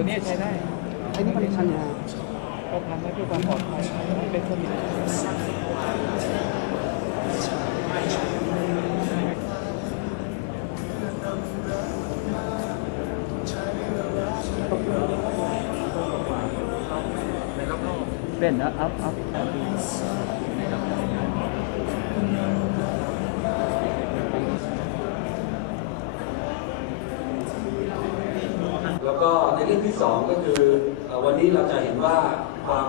ตัวนี้ใช้ได้ไอ้นี่มันชันยาก็ทำให้เพื่อความปลอดภัยให้เป็นสนิทเป็นนะอัพอัพ แล้วก็ในเรื่องที่สองก็คือวันนี้เราจะเห็นว่าความ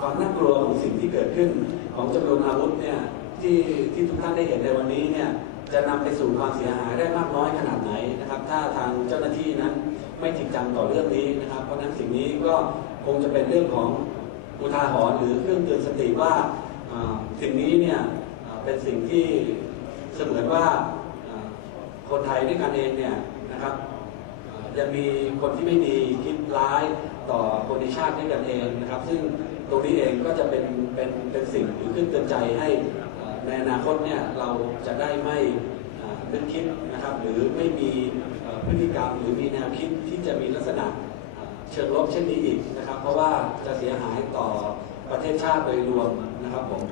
ความน่ากลัวของสิ่งที่เกิดขึ้นของจำนวนอาวุธเนี่ยที่ที่ทุกท่านได้เห็นในวันนี้เนี่ยจะนำไปสู่ความเสียหายได้มากน้อยขนาดไหนนะครับ ถ้าทางเจ้าหน้าที่นั้นไม่จริงจังต่อเรื่องนี้นะครับ เพราะฉะนั้นสิ่งนี้ก็คงจะเป็นเรื่องของอุทาหรณ์หรือเครื่องเตือนสติว่าสิ่งนี้เนี่ยเป็นสิ่งที่เสมือนว่าอ่าคนไทยด้วยกันเองเนี่ยนะครับ ยังมีคนที่ไม่ดีคิดร้ายต่อคนในชาติด้วยกันเองนะครับ ซึ่งตรงนี้เองก็จะเป็นเป็นเป็นสิ่งหรือขึ้นเตือนใจให้ในอนาคตเนี่ยเราจะได้ไม่อ่นึกคิดนะครับ หรือไม่มีพฤติกรรมหรือมีแนวคิดที่จะมีลักษณะเชิงลบเช่นนี้อีกนะครับ เพราะว่าจะเสียหายต่อประเทศชาติโดยรวมนะครับผม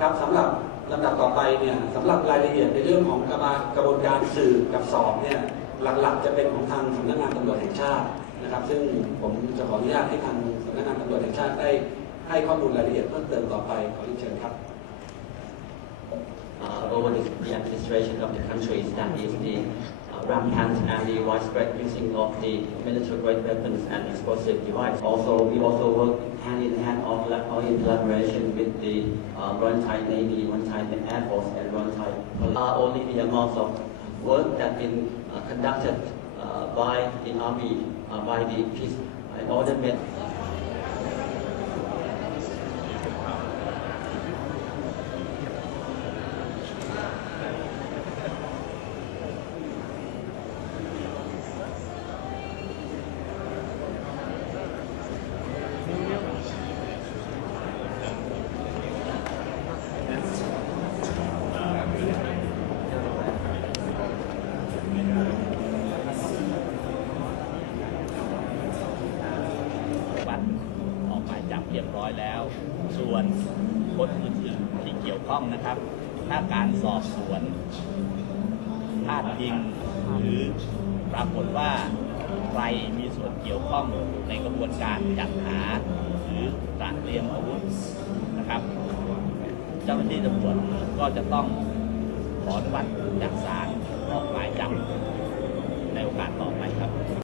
ครับสำหรับลำดับต่อไปเนี่ยสำหรับรายละเอียดในเรื่องของกระบวนกระบวนการสืบกับสอบเนี่ย หลักๆ จะเป็นของทางสำนักงานตำรวจแห่งชาตินะครับ ซึ่งผมจะขออนุญาตให้ทางสำนักงานตำรวจแห่งชาติได้ให้ข้อมูลรายละเอียดเพิ่มเติมต่อไปขอเรียนเชิญครับ uh, over the, the administration of the country is that is the uh, rampant and the widespread using of the military-grade weapons and explosive devices. Also, we also work hand in hand or, or in collaboration with the uh, Royal Thai Navy, Royal Thai Air Force, and Royal Thai Police. Uh, only the amounts of work that been uh, conducted uh, by the army, uh, by the peace and order men. เรียบร้อยแล้ว ส่วนคนอื่นๆที่เกี่ยวข้องนะครับ ถ้าการสอบสวนพลาดพิงหรือปรากฏว่าใครมีส่วนเกี่ยวข้องในกระบวนการจัดหา หรือตระเตรียมอาวุธนะครับ เจ้าหน้าที่ตำรวจก็จะต้องขออนุมัติจากศาลออกหมายจับในโอกาสต่อไปครับ